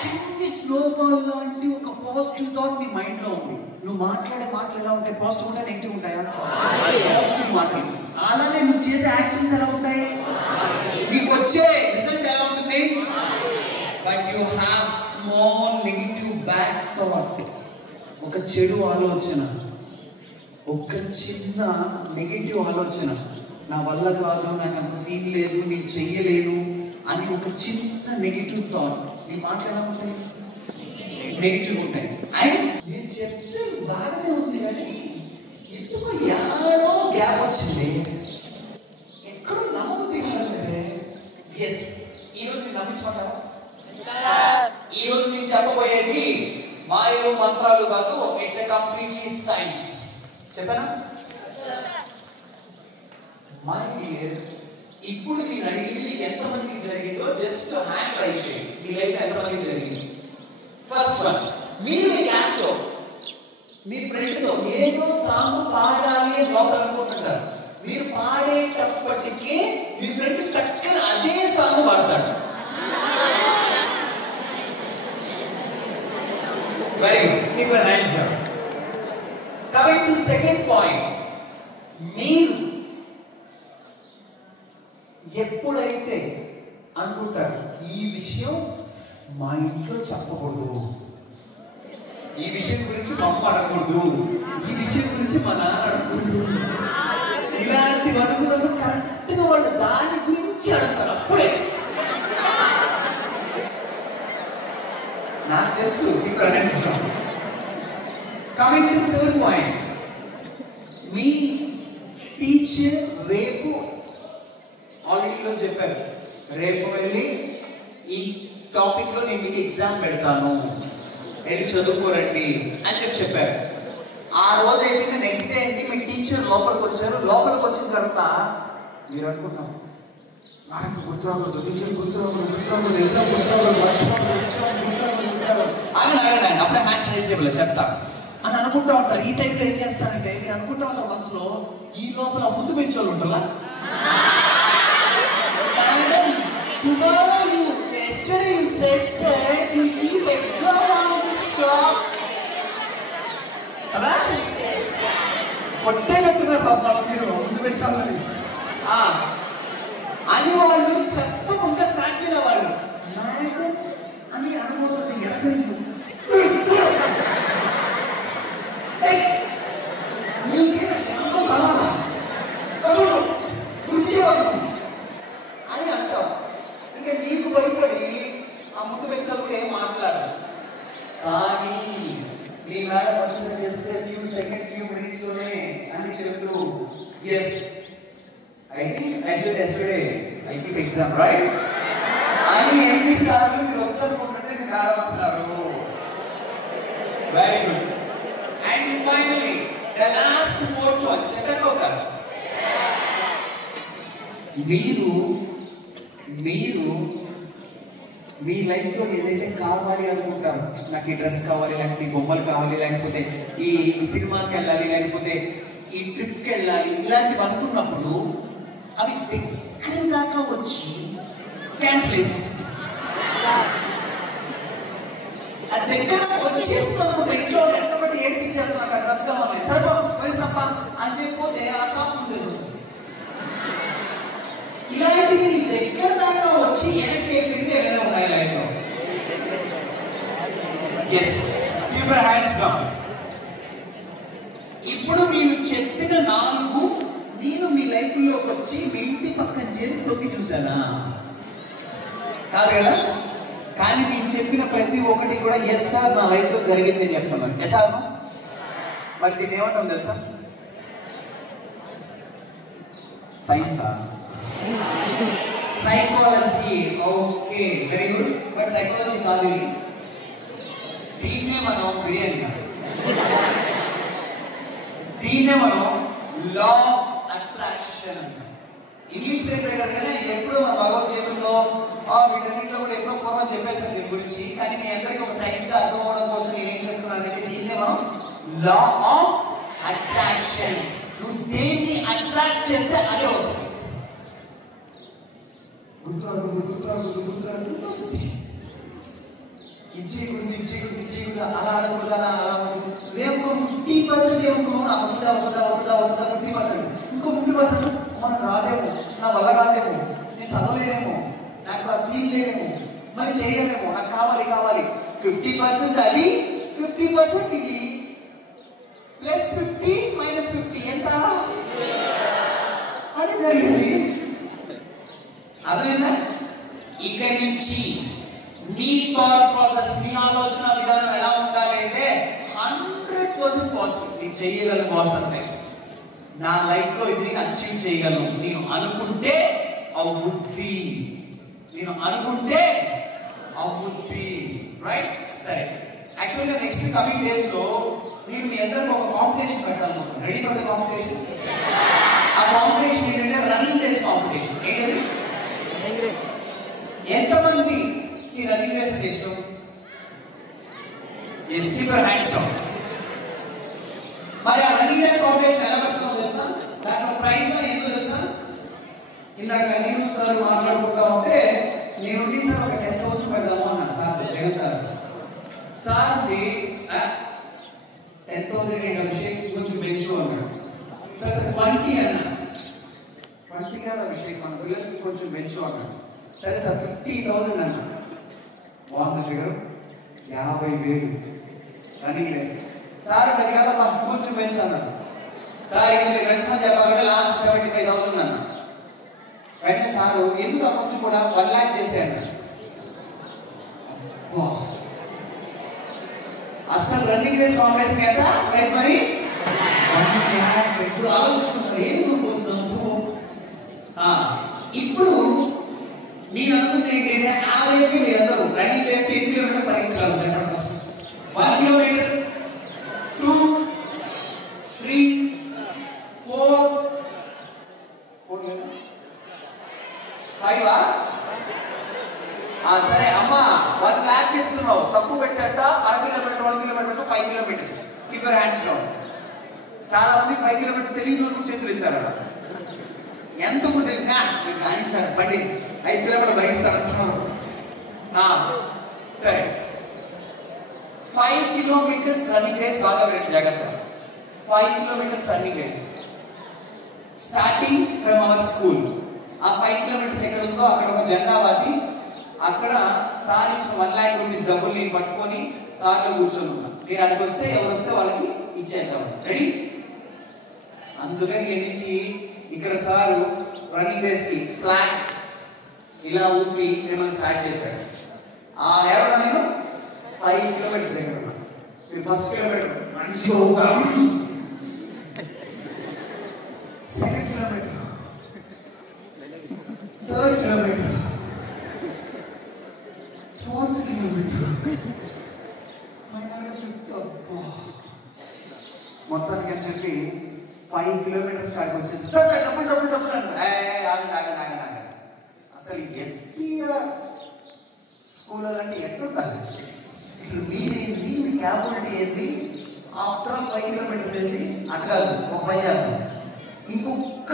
చిన్ని స్నోబాల్ లాంటి ఒక పాజిటివ్ థాట్ మీ మైండ్ లో ఉంది. నువ్వు మాట్లాడే మాటలు ఎలా ఉంటాయి? పాజిటివ్ ఉంటాయి, నెగిటివ్ ఉంటాయా? పాజిటివ్ మాటలు. అలానే నువ్వు చేసే యాక్షన్స్ ఎలా ఉంటాయి? నీకు వచ్చే రిజల్ట్ ఎలా ఉంటుంది? But you have small negative back thought. ఒక చెడు ఆలోచన, ఒక చిన్న నెగిటివ్ ఆలోచన, నా వల్ల కాదు, నాకు అంత సీన్ లేదు, నేను చెయ్యలేను అని ఒక చిన్న నెగిటివ్ థాట్. నీ మాటలు ఎలా ఉంటాయి? నెగిటివ్ ఉంటాయి. అండ్ నేను చెప్పే బాగానే ఉంది కానీ ఎందుకు యాడో గ్యాప్ వచ్చింది, ఎక్కడో నమ్మబుద్ధి కాలేదే. ఎస్, ఈరోజు మీరు నమ్మించుకుంటారా? ఈరోజు నేను చెప్పబోయేది మాయలు మంత్రాలు కాదు, ఇట్స్ ఎ కంప్లీట్లీ సైన్స్. చెప్పానా? మై డియర్, ఇప్పుడు నేను అడిగింది మీకు ఎంతమందికి జరిగిందో జస్ట్ హ్యాండ్ రైజ్ చేయండి. మీ లైఫ్ ఎంతమందికి జరిగింది? ఫస్ట్ వన్, మీరు మీ క్లాస్ లో మీ ఫ్రెండ్ తో ఏదో సాంగ్ పాడాలి అని లోపల అనుకుంటుంటారు. మీరు పాడేటప్పటికే మీ ఫ్రెండ్ చక్కన అదే సాంగ్ పాడతాడు. Very good, keep an answer. Coming to second point, మీరు ఎప్పుడైతే అనుకుంటారు ఈ విషయం మా ఇంట్లో చెప్పకూడదు, ఈ విషయం గురించి మా అమ్మ అడగకూడదు, ఈ విషయం గురించి మా నాన్న అడగకూడదు, ఇలాంటివి అనుకున్నప్పుడు కరెక్ట్ గా వాళ్ళు దాని గురించి అడుగుతారు. అప్పుడే నాకు తెలుసు మీకు అడగచ్చు. Coming to third point, me teacher రేపు ఆల్రెడీ ఈరోజు చెప్పారు, రేపు వెళ్ళి ఈ టాపిక్ లో నేను మీకు ఎగ్జామ్ పెడతాను, వెళ్ళి చదువుకోరండి అని చెప్పారు. ఆ రోజు అయిపోయింది. నెక్స్ట్ డే ఏంటి, మీ టీచర్ లోపలికి వచ్చారు. లోపలికి వచ్చిన తర్వాత మీరు అనుకుంటారు నాకు గుర్తురాకూడదు, టీచర్ గుర్తురాకూడదు, ఎగ్జామ్ గుర్తురాకూడదు, ఆగండి అప్పుడే హ్యాండ్స్ రైజ్ చేయలేదు చెప్తా అని అనుకుంటా ఉంటారు. ఈ టైంలో ఏం చేస్తారంటే మీరు అనుకుంటా ఉంటారు మనసులో, ఈ లోపల ముందు పెంచోళ్ళు ఉంటారా? Tomorrow yesterday you said that you keep exam on this top. కదా? కొట్టేటట్టుగా పాపం మీరు ముందు పెంచాలని అని వాళ్ళు చెప్పకుండా స్టార్ట్ చేయాలి. వాళ్ళు నాయకు అని అనుకోకుండా ఎక్కడి అని అంటావు. ఇంకా నీకు భయపడి ఆ ముందు పెంచాలి కూడా ఏం మాట్లాడదు. కానీ మీ మేడం వచ్చిన just few seconds few minutes లోనే అని చెప్తూ yes I think I should yesterday I keep exam right అని ఎన్నిసార్లు మీరు వద్దనుకుంటుంటే ప్రారంభిస్తారు. Very good. And finally the last fourth one చెప్పండి ఒకరు. మీరు మీ లైఫ్ లో ఏదైతే కావాలి అనుకుంటారు, నాకు ఈ డ్రెస్ కావాలి, లేకపోతే ఈ బొమ్మలు కావాలి, లేకపోతే ఈ సినిమాకి వెళ్ళాలి, లేకపోతే ఈ ట్రిప్కి వెళ్ళాలి, ఇలాంటివి అనుకున్నప్పుడు అవి దగ్గర దాకా వచ్చి క్యాన్సిల్ అయిపోతుంది. అది దగ్గర వచ్చేస్తున్నప్పుడు ఇంట్లో వెంటబడి ఏడిపించేస్తున్నా, అక్కడ డ్రెస్ కావాలి, సరిపో మరి తప్ప అని చెప్పిపోతే ఆ షాప్ మూసేస్తుంది. ఇలాంటివి నీ దగ్గర దాకా వచ్చి వెనక్కి వెళ్ళి ఏమైనా ఉన్నాయి లైఫ్ లో? Yes, keep your hands down. ఇప్పుడు మీరు చెప్పిన 4 నేను మీ లైఫ్ లోకి వచ్చి మీ ఇంటి పక్కన చేరి తొక్కి చూసానా? కాదు కదా. కానీ నేను చెప్పిన ప్రతి ఒక్కటి కూడా ఎస్ సార్ నా లైఫ్ లో జరిగింది అని చెప్తున్నాను. Yes sir. మరి దీన్ని ఏమంటాం తెలుసా? సైన్సా? Psychology. Okay, very good. But psychology కాదు ఇది. దీన్నే మనం బిర్యానీ, దీన్నే మనం law of attraction. English writer కానీ ఎప్పుడు మన భగవద్గీతలో వీటన్నింటిలో కూడా ఎప్పుడో పూర్వం చెప్పేసాను దీని గురించి. కానీ మీ అందరికీ ఒక సైన్స్ గా అర్థం అవ్వడం కోసం నేనేం చెప్తున్నానంటే దీన్నే మనం లా ఆఫ్ అట్రాక్షన్. నువ్వు దేన్ని అట్రాక్ట్ చేస్తే అదే వస్తుంది. గుర్తొస్తుంది. ఇచ్చేయకూడదు అలా అనకూడదు, అలా రేపు 50% ఏమనుకున్నావు, నాకు వస్తుందా 50%. ఇంకో 50% మనకు రాదేమో, నా వల్ల కాదేమో, నేను చదవలేనేమో, నాకు ఆ సీన్ లేదేమో, మరి చేయలేమో, నాకు కావాలి 50% అది, 50% ఇది, +50 -50 ఎంత? అది జరిగింది. అదేనా? ఇక్కడి నుంచి నీ థాట్ ప్రాసెస్, నీ ఆలోచన విధానం ఎలా ఉండాలి అంటే 100% పాజిటివ్. నేను చేయగలను బాస్ అంటే, నా లైఫ్ లో ఇది నేను అచీవ్ చేయగలను, నేను అనుకుంటే అవుద్ది, రైట్? సరే, యాక్చువల్గా నెక్స్ట్ కమింగ్ డేస్ లో నేను మీ అందరికి ఒక కాంపిటీషన్ పెట్టాలనుకుంటున్నాను. Ready for the competition? ఆ కాంపిటీషన్ ఏంటంటే రన్నింగ్ రేస్ కాంపిటీషన్. ఏంటది? ఎంతమంది ఈ రన్నింగ్ రేస్ అంటే ఇష్టం? Yes, keep your hands down. మరి ఆ రన్నింగ్ రేస్ కాంపిటీషన్ ఎలా పెడతామో తెలుసా? దాంట్లో ప్రైజ్ మనీ ఎంతో తెలుసా? ఇందాక నేను సార్ మాట్లాడుకుంటా ఉంటే నేనుండి సార్ ఒక 10,000 పెడదాము అన్నాను సార్, జగన్ సార్ది 10,000 ఏంటి అభిషేక్ కొంచెం పెంచు అన్నాడు. సార్ 20 అన్నా. 20 కాదు అభిషేక్, మన పిల్లలకి కొంచెం పెంచు అన్నాడు. సరే సార్ 50,000 అన్నా. బాగుంది ఫిగర్, 50,000 రన్నింగ్ రేస్. సార్ అది కాదమ్మా కొంచెం పెంచు అన్నాడు. సార్ ఇక మీరు పెంచమని చెప్పాలంటే లాస్ట్ 75,000 అన్నా. వెంటనే సారు ఎందుకు ఆ కొంచెం కూడా 1 lakh చేసేయండి. అసలు రన్నింగ్ రేస్ కాంపిటీషన్ ఎంత ప్రైజ్ మరి? 1 lakh. ఇప్పుడు ఆలోచిస్తున్నారు ఏం కోరుకోవచ్చు. ఇప్పుడు మీరు అనుకుంటే ఏంటంటే యావరేజ్ మీరందరూ రన్నింగ్ రేస్ 8 కిలోమీటర్ పరిగెత్తగలరు. 1 కిలోమీటర్, 2, 3, 4 5. సరే అమ్మా 1 lakh ఇస్తున్నావు, తప్పు పెట్టట 1 kilometre, 1 kilometre, 5 kilometers. Keep your hands down. చాలా మంది 5 kilometers తెలియదు చేతులు ఇస్తారు. ఎంత కూడా తెలియదు కానీ సార్ బండి 5 kilometers భరిస్తారు. సరే 5 kilometers రన్నింగ్ రేస్ బాగా వెళ్ళి జాగ్రత్త. 5 kilometers running race starting from our school. ఆ 5 kilometers ఎక్కడ ఉందో అక్కడ ఒక జెండా వాటి, అక్కడ సార్ ఇచ్చిన 1 lakh rupees డబ్బులు నేను పట్టుకొని కార్లో కూర్చొని ఉన్నా. మీరు అక్కడికి వస్తే ఎవరు వస్తే వాళ్ళకి ఇచ్చేద్దాం. రెడీ? అందుకని నుంచి ఇక్కడ సారు రన్నింగ్ రేస్ కి ఫ్లాగ్ ఇలా ఊపి మిమ్మల్ని స్టార్ట్ చేశాడు. ఎవరు నేను 5 kilometers దగ్గర ఉన్నా. మీరు ఫస్ట్ కిలోమీటర్ మంచిగా ఊపాలి, second kilometer, third kilometer, 4th kilometer. మొత్తానికి అని చెప్పి 5 కిలోమీటర్స్ కాడికి వచ్చేసి సార్ డబ్బులు డబ్బులు డబ్బులు ఆగండి. అసలు ఎస్పీఆర్ స్కూల్ అంటే ఎట్లుండాలి? అసలు మీరేంటి, మీ క్యాపబిలిటీ ఏంటి? ఆఫ్టర్ ఆల్ 5 కిలోమీటర్స్ ఏంటి? అట్లా ఒక పని చేద్దాం, ఇంకొక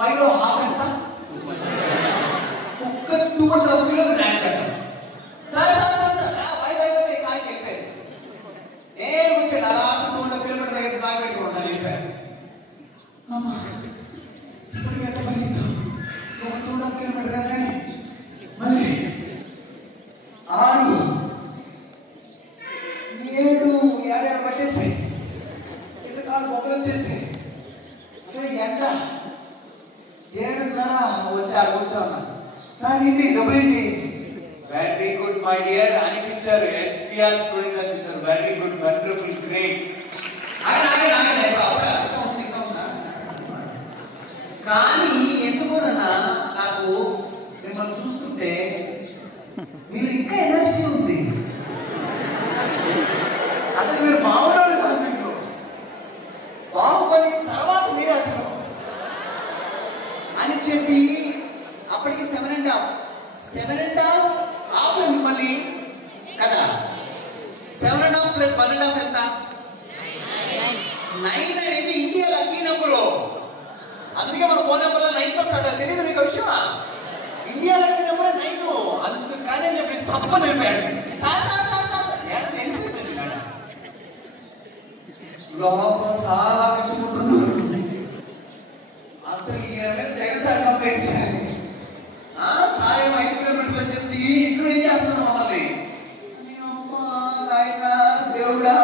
5 లో హాఫ్ ఎంత, ఒక్క 2.5 కిలోమీటర్ యాడ్ చేద్దాం. సరే కాకి వెళ్ళిపోయారు. నేను వచ్చాడు లాస్ట్ 2.5 కిలోమీటర్ దగ్గర కాకి పెట్టుకుంటాను, వెళ్ళిపోయాను. అమ్మా ఇప్పటికి ఎట్ట పరిగెత్తాం, ఒక 2.5 కిలోమీటర్ కదా కానీ మళ్ళీ 6, 7 పట్టేసాయి, కింద కాలు బొమ్మలు వచ్చేసాయి. ఎండ 7:30 వచ్చి కూర్చోన్నా. సార్ ఏంటి డబ్బులేంటి? వెరీ గుడ్ మై డియర్ అనిపించారు, ఎస్పీఆర్ స్టూడెంట్ అనిపించారు. Very good, wonderful, great. కానీ ఎందుకోనన్నా నాకు మిమ్మల్ని చూస్తుంటే మీరు ఇంకా ఎనర్జీ ఉంది. అసలు మీరు మామూలు కాదు. మీకు బాహుబలి తర్వాత మీరు అసలు అని చెప్పి అప్పటికి 7.5 హాఫ్ ఎందుకు మళ్ళీ కదా? 7.5 + 1.5 ఎంత? 9 అనేది ఇండియా లక్కీ నెంబరు. అందుకే మన ఫోన్ నెంబర్లో 9తో స్టార్ట్ అవుతుంది. తెలియదు మీకు విషయమా? India lucky number 9. అందుకనే చెప్పి సప్ప నిలిపాడు. లోపల చాలా వెతుకుంటున్నారు. అసలు జగన్ సార్ కంప్లైంట్ చేయాలి. సార్ 5 కిలోమీటర్లు అని చెప్తే ఇక్కడ ఏం చేస్తున్నాం మమ్మల్ని? దేవుడా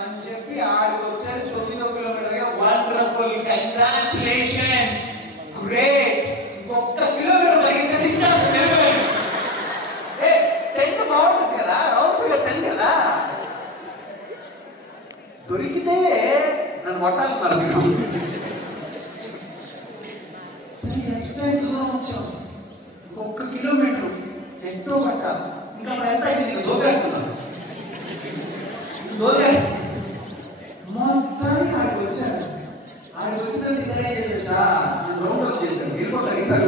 అని చెప్పి ఆడికి వచ్చారు. 9వ కిలోమీటర్. Wonderful, congratulations, great. ఇంకొక కిలోమీటర్ పరిగెత్తే 10 బాగుంటుంది కదా, రౌండ్ ఫిగర్ 10 కదా. దొరికితే నన్ను కొట్టాలన్నారు మీరు. సరే ఎంత దూరం వచ్చాం, ఇంకొక కిలోమీటర్ ఎంతో పట్టాలి. ఇంకా అప్పుడు ఎంత అయింది? దోగాడుతున్నాను మొత్తానికి ఆడికి వచ్చాను. ఆడికి వచ్చిన డిసైడ్ చేశారు సార్, నేను రౌండ్ అప్ చేశాను. మీరు కూడా ఈసారి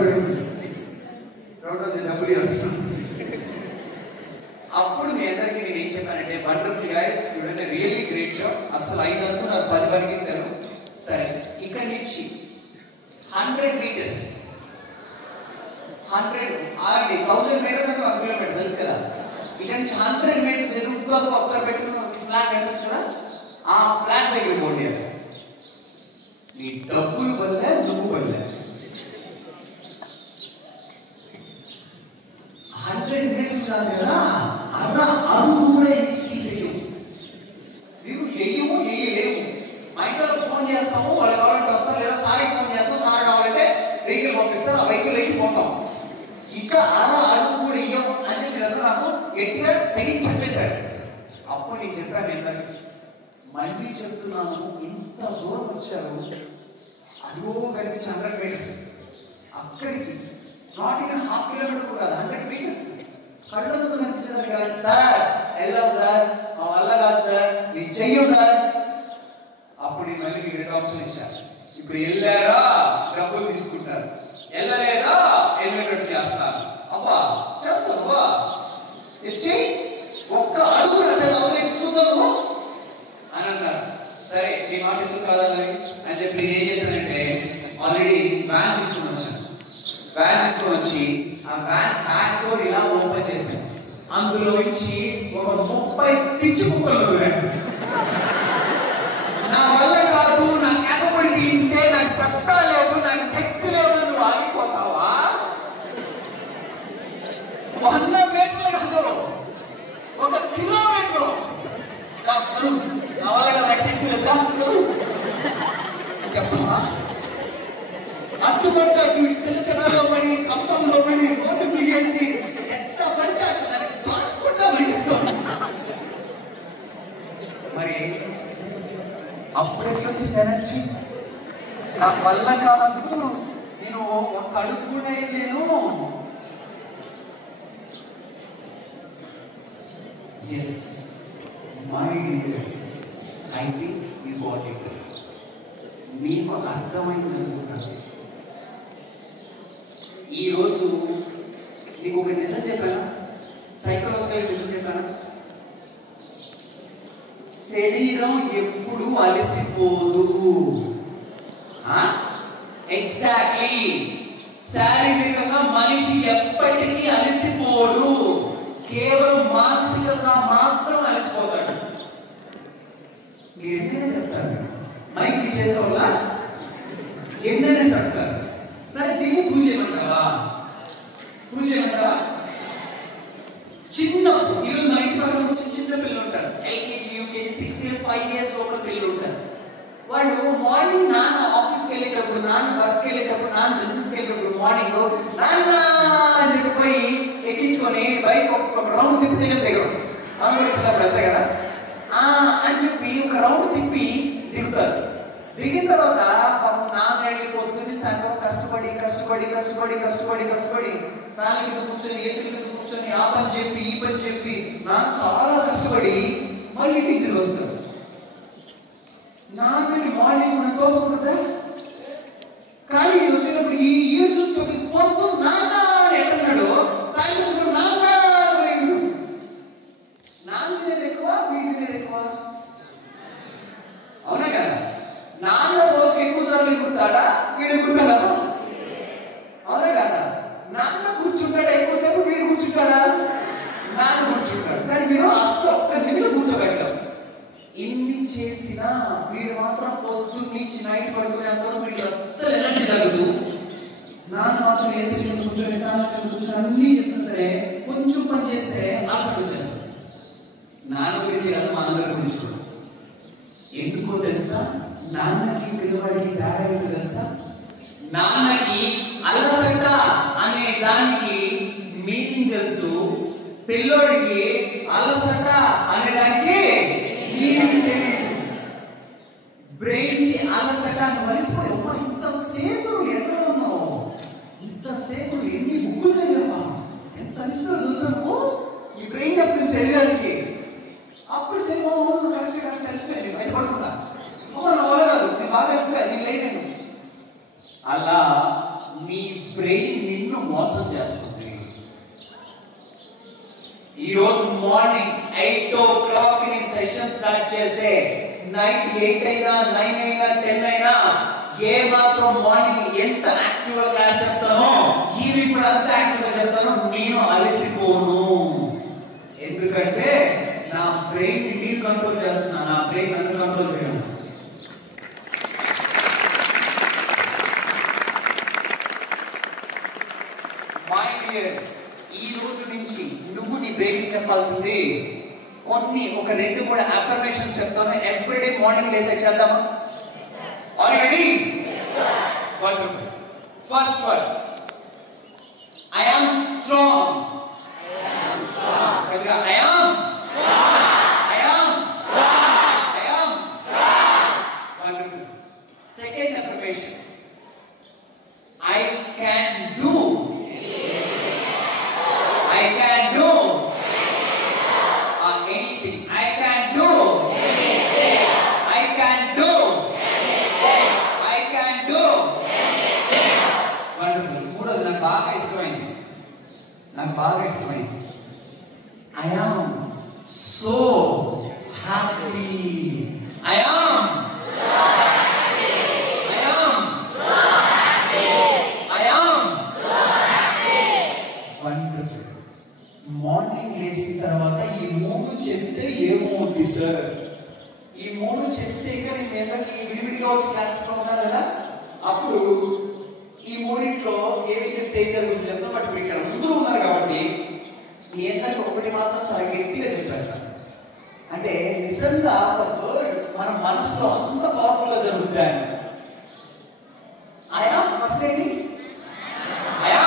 రౌండ్ అప్ డబ్బులు అనిపిస్తుంది. అప్పుడు మీ అందరికీ నేను ఏం చెప్పానంటే, వండర్ఫుల్ గైస్, చూడండి రియల్లీ గ్రేట్ జాబ్. అసలు 5 అనుకున్నారు, 10 పరిగెత్తారు. సరే ఇక్కడి నుంచి 100 మీటర్స్ 1000 మీటర్స్ అంటే 1 కిలోమీటర్ తెలుసు కదా. ఇక్కడ నుంచి 100 మీటర్స్ ఎదురుగా ఒక్కరు పెట్టుకున్న ఫ్లాగ్ కనిపిస్తుందా? ఆ ఫ్లాగ్ దగ్గర పోండి. నీ డబ్బులు వల్లే, నువ్వు వల్లే. 100 మీటర్స్ కాదు కదా, అడుగు కూడా తీసేయము. మీరు వేయలేము. మా ఇంట్లో ఫోన్ చేస్తాము, వాళ్ళు కావాలంటే వస్తారు, లేదా సార్కి ఫోన్ చేస్తాం, సార్ కావాలంటే వెహికల్ పంపిస్తారు, ఆ వెహికల్ ఎక్కి పోతాం. ఇంకా అడుగు కూడా ఇయ్యం అని చెప్పి నాకు గట్టిగా తెగించి చెప్పేశాడు. అప్పుడు నేను చెప్పాను అందరికి, మళ్ళీ చెప్తున్నాను, ఇంత దూరం వచ్చారు, అదిగో కనిపించి 100 మీటర్స్ అక్కడికి, నాట్ ఈవెన్ హాఫ్ కిలోమీటర్ కాదు, 100 మీటర్స్ కళ్ళ ముందు కనిపించేదాన్ని కాదు. సార్ వెళ్ళాం సార్, మా వల్ల కాదు సార్, నేను చెయ్యం సార్. అప్పుడు నేను మళ్ళీ మీకు 2 ఆప్షన్ ఇచ్చాను. ఇప్పుడు వెళ్ళారా డబ్బులు తీసుకుంటారు, వెళ్ళలేదా వెళ్ళేటట్టు చేస్తారు. అబ్బా చేస్తావా ఇచ్చి ఒక్క అడుగు చూద్దాము అని అన్నారు. సరే మీ మాట ఎందుకు కాదని అని చెప్పి నేను ఏం చేశానంటే, ఆల్రెడీ వ్యాన్ తీసుకుని వచ్చాను. వ్యాన్ తీసుకొని వచ్చి ఆ వ్యాన్ బ్యాక్ డోర్ ఇలా ఓపెన్ చేశాను. అందులో నుంచి ఒక 30 పిచ్చి కుక్కలు. నా వల్ల కాదు, నా క్యాపబిలిటీ ఇంతే, నాకు సత్తా లేదు, నాకు శక్తి లేదు, నువ్వు ఆగిపోతావా? 100 మీటర్లు కాదు, 1 కిలోమీటర్. నా వల్ల కదా, నాకు శక్తి లేదు చెప్తావా? అడ్డుపడ్డా చిన్న చిన్నలో పడి, కంపల్లో పడి, రోడ్డు మిగేసి ఎంత పడితే దానికి దొరకకుండా భరిస్తాం. మరి అప్పుడు ఎట్లా వచ్చింది ఎనర్జీ? నా వల్ల కాదు, నేను ఒక అడుగు కూడా వేయలేను. Yes my dear, I think you got it. మీకు అర్థమైంది అనుకుంటాను. ఈరోజు నీకు ఒక నిజం చెప్పానా, సైకలాజికల్ నిజం చెప్పానా? శరీరం ఎప్పుడు అలసిపోదు. ఎగ్జాక్ట్లీ, శారీరకంగా మనిషి ఎప్పటికీ అలసిపోడు, కేవలం మానసికంగా మాత్రం అలసిపోతాడు. మీరు ఎన్నైనా చెప్తారు, మైక్ మీ చేతిలో వల్ల ఎన్నైనా చెప్తారు. సరే దీన్ని పూజ చేయమంటావా? పూజ చేయమంటావా? చిన్నప్పుడు ఈరోజు మా ఇంటి పక్కన చిన్న పిల్లలు ఉంటారు, ఎల్కేజీ యూకేజీ 6 years 5 years లోపల పిల్లలు ఉంటారు. వాళ్ళు మార్నింగ్ నాన్న ఆఫీస్కి వెళ్ళేటప్పుడు, నాన్న వర్క్కి వెళ్ళేటప్పుడు, నాన్న బిజినెస్కి వెళ్ళేటప్పుడు మార్నింగ్ నాన్న అని చెప్పిపోయి ఎక్కించుకొని బైక్ ఒక రౌండ్ తిప్పి దిగరు. మనం కూడా చిన్నప్పుడు అంతే కదా, అని చెప్పి ఒక రౌండ్ తిప్పి దిగుతారు. దిగిన తర్వాత నాన్న వెళ్ళి పొద్దున్నే సాయంత్రం కష్టపడి కష్టపడి కష్టపడి కష్టపడి కష్టపడి ఫ్యామిలీ కింద కూర్చొని, ఏసీ కింద కూర్చొని ఆ పని చెప్పి ఈ పని చెప్పి నాన్న చాలా కష్టపడి మళ్ళీ ఇంటికి తిరిగి వస్తారు. నాన్నకి మార్నింగ్ మన తోపకూడదా? కానీ ఇది వచ్చినప్పుడు ఈ ఈడు చూసినప్పుడు పొద్దు నాన్న ఎక్కడున్నాడు, సాయంత్రం నాన్న నాన్న తినేది ఎక్కువ, వీడి తినేది ఎక్కువ. అవునా కదా? నాన్న రోజుకి ఎక్కువ సార్లు ఎగురుతాడా, వీడు ఎగురుతాడా? అవునా కదా? నాన్న కూర్చుంటాడా ఎక్కువసేపు, వీడు కూర్చుంటాడా? నాన్న కూర్చుంటాడు, కానీ వీడు అస్సలు ఒక్క నిమిషం కూర్చోబెట్టడం. ఇన్ని చేసినా వీడు మాత్రం పొద్దున్న నుంచి నైట్ పడుకునేంతవరకు వీడు అస్సలు ఎనర్జీ తగ్గదు. నాన్న మాత్రం ఏసీ కూర్చొని కూర్చొని అన్నీ చేసినా సరే కొంచెం పని చేస్తే అలసట వచ్చేస్తుంది. నాన్న గురించి కాదు, మా అందరి గురించి కూడా. ఎందుకో తెలుసా? నాన్నకి పిల్లవాడికి తేడా ఏంటో తెలుసా? నాన్నకి అలసట అనే దానికి మీనింగ్ తెలుసు, పిల్లోడికి అలసట అనే దానికి మీనింగ్ తెలియదు. బ్రెయిన్ కి అలసట మరిసిపోయి, అమ్మా ఇంతసేపు ఎక్కడ ఉన్నావు, ఇంతసేపు ఎన్ని బుక్కులు చదివా, ఎంత అలసిపోయి తెలుసా ఈ బ్రెయిన్ చెప్తుంది శరీరానికి. అప్పుడు శరీరం కరెక్ట్ అలసిపోయాను, అయితే పడుకుంటా, అమ్మ నా వల్ల కాదు, నేను బాగా అలసిపోయాను, నీకు లేదు. అలా నీ బ్రెయిన్ నిన్ను మోసం చేస్తుంది. ఈరోజు మార్నింగ్ 8 o'clock ని సెషన్ స్టార్ట్ చేస్తే నైట్ 8 అయినా 9 అయినా 10 అయినా ఏ మాత్రం మార్నింగ్ ఎంత యాక్టివ్ గా క్లాస్ చెప్తానో ఈవినింగ్ కూడా అంత యాక్టివ్ గా చెప్తానో నేను అలసిపోను. ఎందుకంటే నా బ్రెయిన్ ని నేను కంట్రోల్ చేస్తున్నా, నా బ్రెయిన్ నన్ను కంట్రోల్ చేయను. మై డియర్, ఈ రోజు నుంచి నువ్వు నీ బ్రెయిన్ కి చెప్పాల్సింది ఒక 2 అఫర్మేషన్స్ చెప్తాను. ఎవ్రీడే మార్నింగ్ లేసి చేద్దామా? Already wonderful. First one, I am strong. I am wonderful. Second affirmation, I can do. I can do anything. I can do anything. I can do anything. I can do anything. Wonderful. మూడోది నాకు బాగా ఇష్టమైంది. I am so happy. I am so happy. I am so happy. I am so happy. Wonderful. Morning లేచిన తర్వాత ఈ 3 చెప్తే ఏమవుతుంది sir? ఈ 3 చెప్తే కానీ మీ అందరికి విడివిడిగా వచ్చి క్లాసెస్ లో ఉన్నారు కదా, అప్పుడు ఈ 3 ఏమి చెప్తే ఏం జరుగుతుంది చెప్తాం. బట్ మీరు ఇక్కడ అందరూ ఉన్నారు కాబట్టి మీ అందరికి ఒకటి మాత్రం చాలా గట్టిగా చెప్పేస్తాను. అంటే నిజంగా ఒక వర్డ్ మన మనసులో అంత పవర్ఫుల్ గా జరుగుతాయి. ఆయా ఫస్ట్ ఏంటి? ఆయా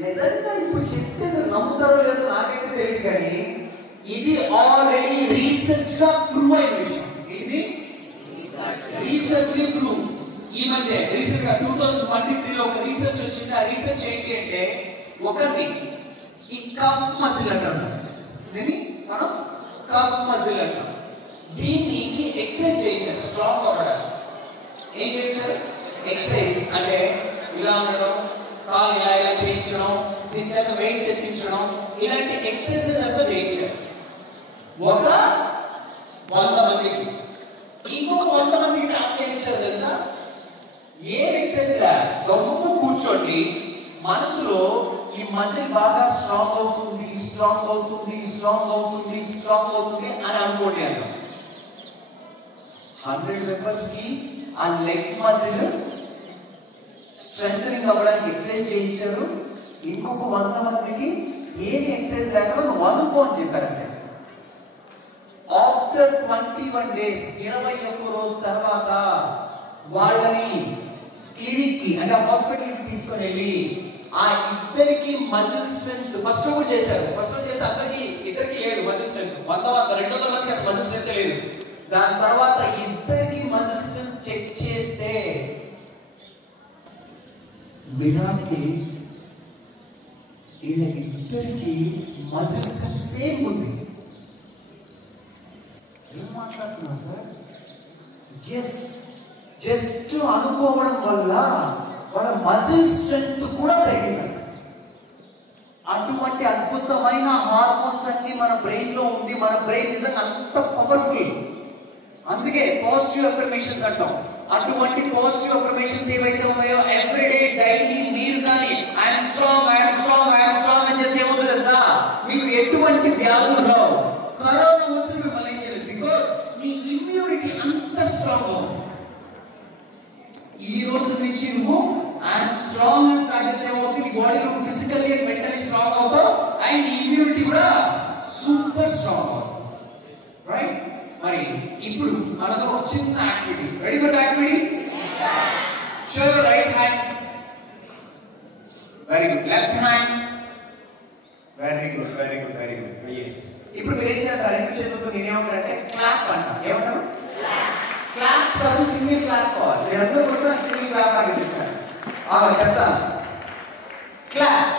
నిజంగా ఇప్పుడు చెప్తే మీరు నమ్ముతారో లేదో నాకైతే తెలియదు, కానీ ఇది ఆల్రెడీ రీసెర్చ్ గా ప్రూవ్ అయిన విషయం. ఇది రీసెర్చ్ ని ప్రూవ్. ఈ మధ్య రీసెంట్ గా 2023లో ఒక రీసెర్చ్ వచ్చింది. ఆ రీసెర్చ్ ఏంటి అంటే, ఒకరిని ఈ కఫ్ మసిల్ అంటారు, దీన్ని మనం కఫ్ మజిల్ అంటాం. దీనికి ఎక్సర్సైజ్ చేయించారు స్ట్రాంగ్ అవ్వడానికి. ఏం చేయించారు? ఎక్సర్సైజ్ అంటే ఇలా ఉండడం, కాలు ఇలా ఇలా చేయించడం, దీని చేత వెయిట్ చెప్పించడం, ఇలాంటి ఎక్సర్సైజెస్ అంతా చేయించారు ఒక 100 మందికి. ఇంకొక 100 మందికి టాస్క్ ఏమి ఇచ్చారు తెలుసా? ఏం ఎక్సర్సైజ్ లా గమ్ము కూర్చోండి, మనసులో ఈ మజిల్ బాగా స్ట్రాంగ్ అవుతుంది, స్ట్రాంగ్ అవుతుంది, స్ట్రాంగ్ అవుతుంది, స్ట్రాంగ్ అవుతుంది అని అనుకోండి అన్న. 100 మెంబర్స్ కి ఆ లెగ్ మజిల్ స్ట్రెంథనింగ్ అవ్వడానికి ఎక్సర్సైజ్ చేయించారు. ఇంకొక 100 మందికి ఏమి ఎక్సర్సైజ్ లేకుండా నువ్వు అనుకో అని చెప్పారంటే. ఆఫ్టర్ 21 days 21 రోజు తర్వాత వాళ్ళని క్లినిక్ కి అంటే హాస్పిటల్ కి తీసుకొని వెళ్ళి ఆ ఇద్దరికి మజిల్ స్ట్రెంత్ ఫస్ట్ కూడా చేశారు. ఫస్ట్ చేస్తే అందరికి ఇద్దరికి లేదు మజిల్ స్ట్రెంత్. 200 మందికి అసలు మజిల్ స్ట్రెంత్ లేదు. దాని తర్వాత ఇద్దరికి మజిల్ స్ట్రెంత్ చెక్ చేస్తే మిరాకిల్ వీళ్ళ ఇద్దరికి మజిల్ స్ట్రెంత్ సేమ్ ఉంది. ఏం మాట్లాడుతున్నా సార్? ఎస్, జస్ట్ అనుకోవడం వల్ల వాళ్ళ మజిల్ స్ట్రెంత్ కూడా పెరిగింది. అటువంటి అద్భుతమైన హార్మోన్స్ అన్ని మన బ్రెయిన్ లో ఉంది. మన బ్రెయిన్ నిజంగా అంత పవర్ఫుల్. అందుకే పాజిటివ్ అఫర్మేషన్స్ అంటాం. అటువంటి పాజిటివ్ అఫర్మేషన్స్ ఏవైతే ఉన్నాయో ఎవ్రీడే డైలీ మీరు కానీ I'm strong, I'm strong, I'm strong అని చేస్తే ఏమవుతుంది తెలుసా? మీకు ఎటువంటి వ్యాధులు రావు. కరోనా వచ్చి మిమ్మల్ని ఏం చేయలేదు. బికాస్ మీ ఇమ్యూనిటీ అంత స్ట్రాంగ్ అవుతుంది. ఈ రోజు నుంచి నువ్వు ఐఎమ్ స్ట్రాంగ్ అని స్టార్ట్ చేస్తే ఏమవుతుంది? నీ బాడీ నువ్వు ఫిజికల్లీ అండ్ మెంటలీ స్ట్రాంగ్ అవుతావు అండ్ నీ ఇమ్యూనిటీ కూడా సూపర్ స్ట్రాంగ్ అవుతుంది. రైట్? మరి ఇప్పుడు మనతో ఒక చిన్న activity. Ready for the activity? Show your right hand. Very good. Left hand. Very good, very good, very good. Yes. ఇప్పుడు మీరు ఏం చేయాలి? రెండు చేతులతో నేనేమంటారంటే క్లాప్ అంట. ఏమంటారు? క్లాప్స్ కాదు, సింగిల్ క్లాప్ కావాలి. మీరందరూ కూడా సింగిల్ క్లాప్ లాగా ఇచ్చారు. చెప్తాను. క్లాప్.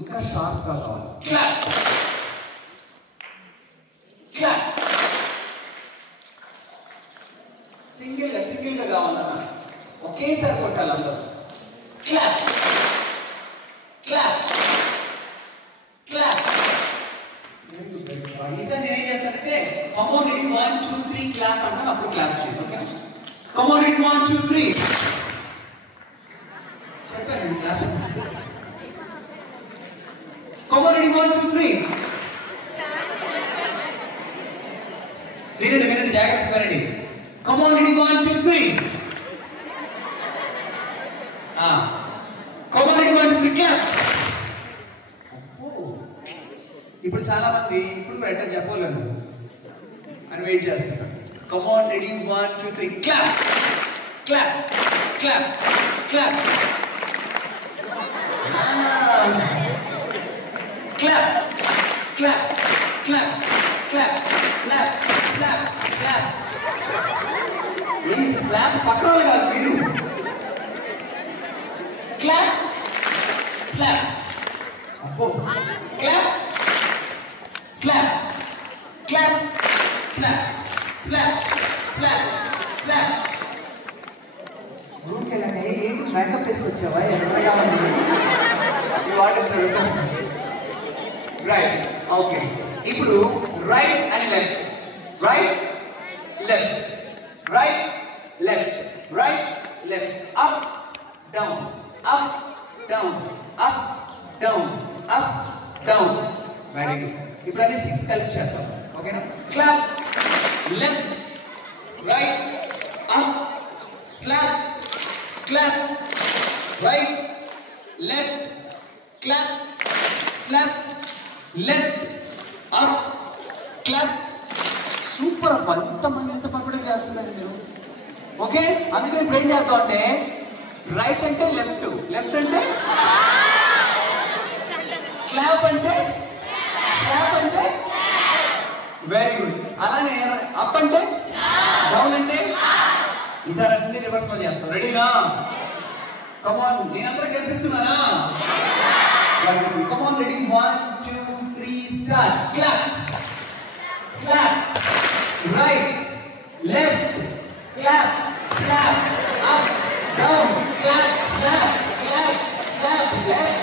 ఇంకా షార్ప్ గా కావాలి. Clap, clap. సింగిల్ గా కావాలన్నా ఒకేసారి కొట్టాలి అందరూ. Clap, clap, clap. ఈసారి నేనేం చేస్తానంటే come on ready 1 2 3 క్లాప్ అంటాను. అప్పుడు క్లాప్ చేయండి. ఓకే? come on ready 1 2 3 చెప్పండి. క్లాప్. come on ready 1 2 3 వినండి జాగ్రత్తగా వినండి. come on ready 1 2 3 come on ready 1 2 3 clap. ఇప్పుడు చాలా మంది ఇప్పుడు రైటర్ చెప్పలేము అని వెయిట్ చేస్తున్నారు. come on ready 1 2 3 clap, clap, clap, clap. Clap, clap, clap, clap, clap, slap, slap. ఏంటి స్లాప్? పక్కన వాళ్ళు కాదు మీరు. Clap, slap. అబ్బో. Clap, slap, clap, slap, slap, slap, slap. రూమ్కి వెళ్ళాక ఏంటి మేకప్ వేసుకొచ్చావా? ఎక్కడగా ఉంది ఈ వాటర్ చదువుతాం. రైట్. ఓకే. ఇప్పుడు right and left, right left, right left, right left, up down, up down, up down, up down. Very good. ఇప్పుడు అన్ని 6 కలిపి చేద్దాం. ఓకేనా? Clap, left, right, up, slap, clap, right, left, clap, slap, left, up, clap. Super అబ్బా. ఎంతమంది ఎంత perfect చేస్తున్నారు మీరు. ఓకే? అందుకని ఇప్పుడు ఏం చేద్దాం అంటే రైట్ అంటే లెఫ్ట్, లెఫ్ట్ అంటే క్లాప్ అంటే స్లాప్ అంటే వెరీ గుడ్. అలానే అప్ అంటే డౌన్ అంటే ఈసారి అన్ని రివర్స్ లో చేస్తాం. రెడీనా? కమాన్. నేనందరూ కనిపిస్తున్నానా? Come on. Ready 1 2 3 start. Clap, slap, right, left, clap, slap, up, down, clap, slap, clap, slap, left.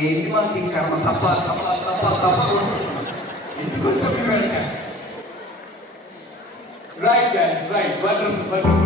ఏంటి మాకు ఇంకా తప్ప తప్ప తప్ప తప్ప ఎందుకు వచ్చాము? Right guys, right, wonderful wonderful.